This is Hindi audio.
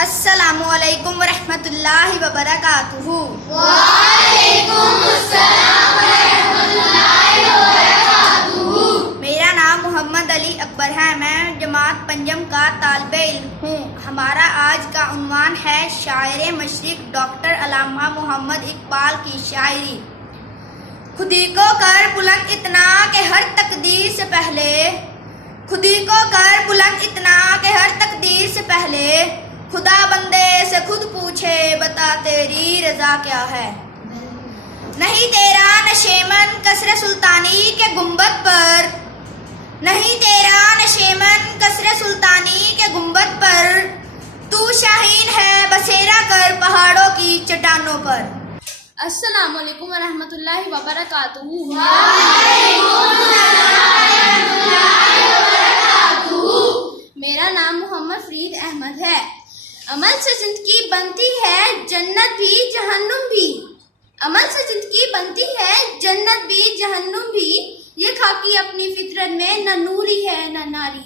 अस्सलामुअलैकुम वरहमतुल्लाहि वबरकातुहू। वालेकुमुस्सलाम वरहमतुल्लाहि वबरकातुहू। मेरा नाम मोहम्मद अली अकबर है। मैं जमात पंजम का तालिबे इल्म हूँ। हमारा आज का उन्वान है शायर मशरिक डॉक्टर अल्लामा मोहम्मद इकबाल की शायरी। खुदी को कर बुलंद इतना के हर तकदीर से पहले, खुदी को कर बुलंद इतना के हर तकदीर से पहले, खुदा बंदे से खुद पूछे बता तेरी रजा क्या है। नहीं तेरा नशेमन कसरे सुल्तानी के गुंबद पर, नहीं तेरा नशेमन कसरे सुल्तानी के गुंबद पर, तू शाहीन है बसेरा कर पहाड़ों की चट्टानों पर। अस्सलाम वालेकुम वरहमतुल्लाहि वबरकातुहू। मेरा नाम मोहम्मद फरीद अहमद है। अमल से जिंदगी बनती है जन्नत भी जहन्नुम भी, अमल से जिंदगी बनती है जन्नत भी जहन्नुम भी, ये खाकी अपनी फितरत में न नूरी है न नारी।